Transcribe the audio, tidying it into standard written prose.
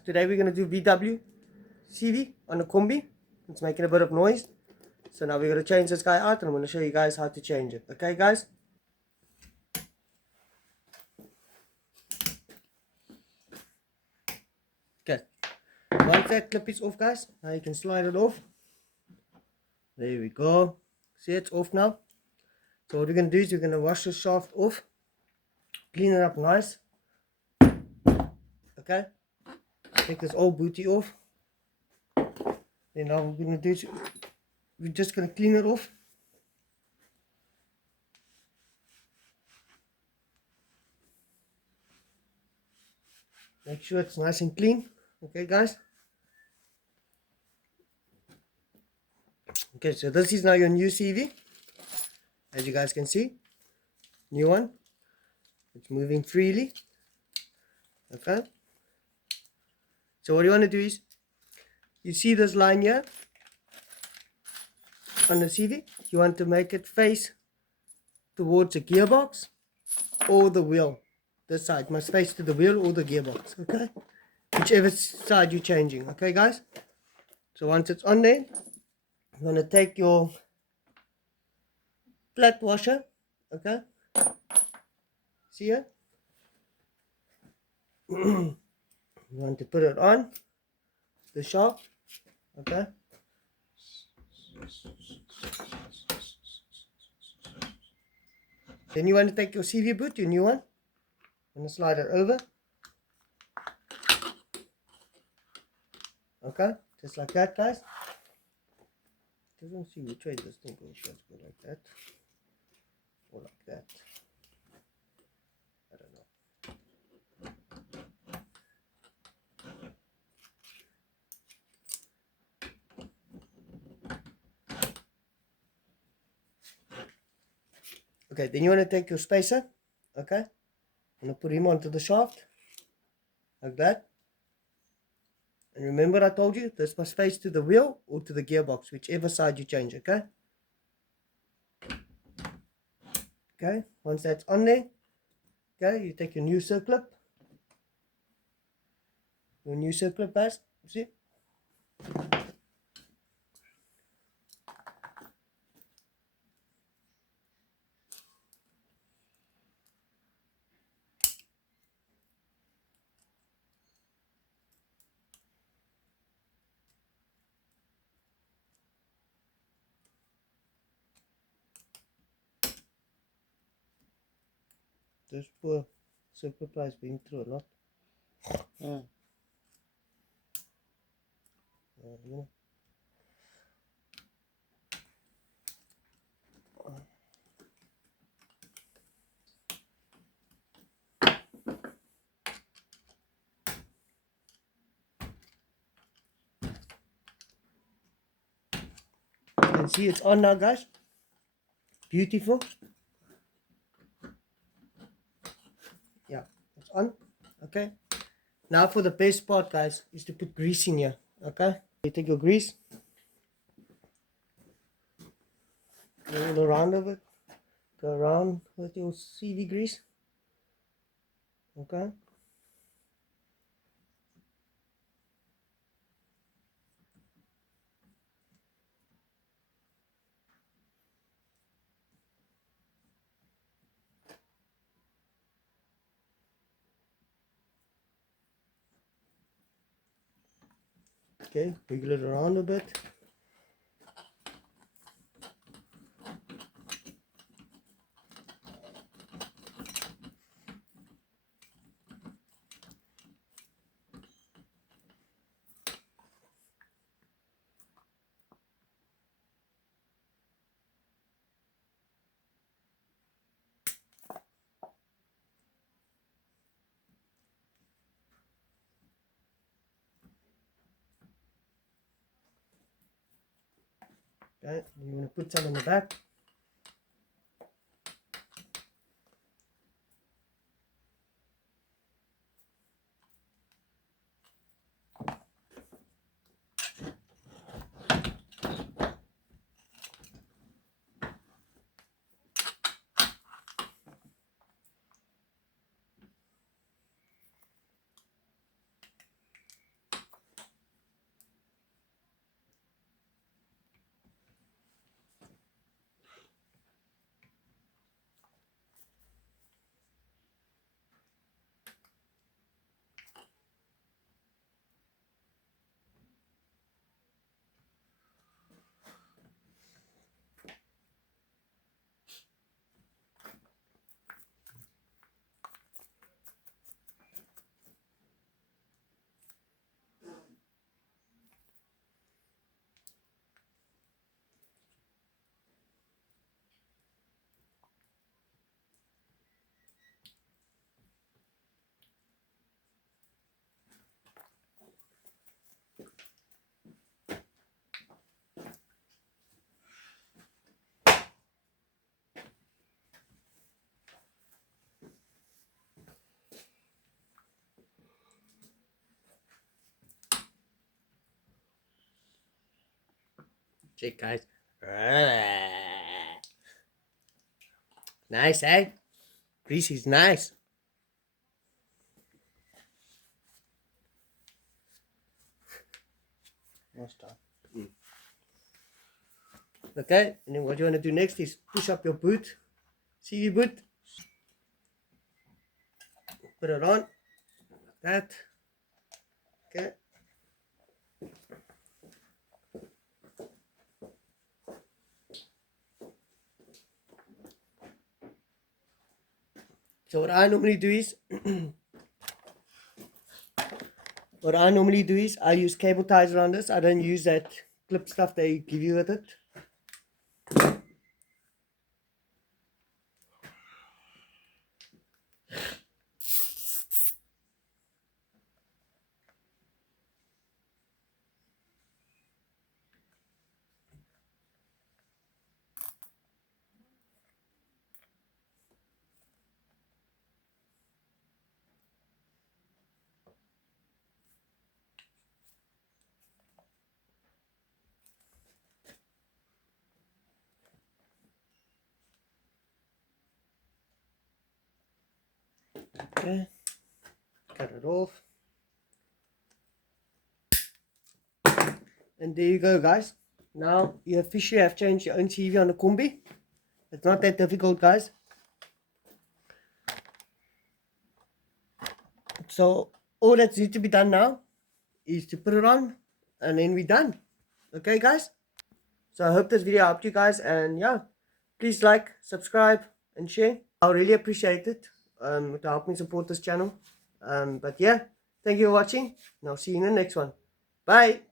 Today we're going to do VW CV on a combi. It's making a bit of noise. So now we're going to change this guy out and I'm going to show you guys how to change it. Okay guys? Okay. Once that clip is off guys, now you can slide it off. There we go. See, it's off now. So what we're going to do is we're going to wash the shaft off. Clean it up nice. Okay. Take this old booty off. Then now what we're going to do is we're just going to clean it off. Make sure it's nice and clean. Okay guys. Okay, so this is now your new CV. As you guys can see. New one. It's moving freely. Okay. So what you want to do is, you see this line here on the CV, you want to make it face towards the gearbox or the wheel. This side must face to the wheel or the gearbox, okay? Whichever side you're changing, okay guys? So once it's on there, you're going to take your flat washer, okay? See here? You want to put it on the shaft, okay? Then you want to take your CV boot, your new one, and slide it over. Okay, just like that, guys. Doesn't see which way this thing goes. Let's go like that, or like that. I don't know. Okay, then you want to take your spacer. Okay, and put him onto the shaft like that. And remember I told you, this must face to the wheel or to the gearbox, whichever side you change, okay? Okay, once that's on there, okay, you take your new circlip. Your new circlip, guys, see? This poor circlip is being through a lot. You know. You can see it's on now, guys. Beautiful. Yeah, it's on. Okay. Now for the best part, guys, is to put grease in here. Okay. You take your grease. Go all around of it. Go around with your CV grease. Okay. Okay, wiggle it around a bit. Okay, you want to put some in the back. Check, guys. Nice, eh? Grease is nice. Last time. Okay, and then what you want to do next is push up your boot. See your boot? Put it on. Like that. Okay. So what I normally do is I use cable ties around this. I don't use that clip stuff they give you with it. Okay. Cut it off. And there you go, guys. Now you officially have changed your own TV on the Kombi. It's not that difficult, guys. So all that needs to be done now is to put it on and then we're done. Okay, guys? So I hope this video helped you guys, and yeah, please like, subscribe and share. I'll really appreciate it to help me support this channel. But yeah, thank you for watching and I'll see you in the next one. Bye.